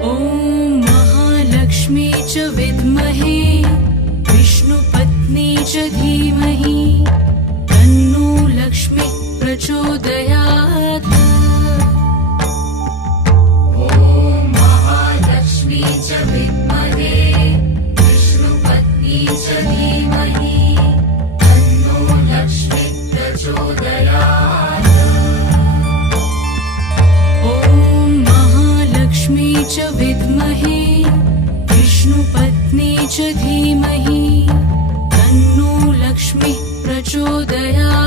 ॐ महालक्ष्मी च विद्महे विष्णुपत्नी च धीमहि तन्नो लक्ष्मी प्रचोदयात्। ॐ महालक्ष्मी च विद्महे विष्णुपत्नी च धीमहि तन्नो लक्ष्मी प्रचोदयात्। ॐ महालक्ष्मी च विद्महे विष्णुपत्नी च धीमहि तन्नो लक्ष्मी प्रचोदयात्।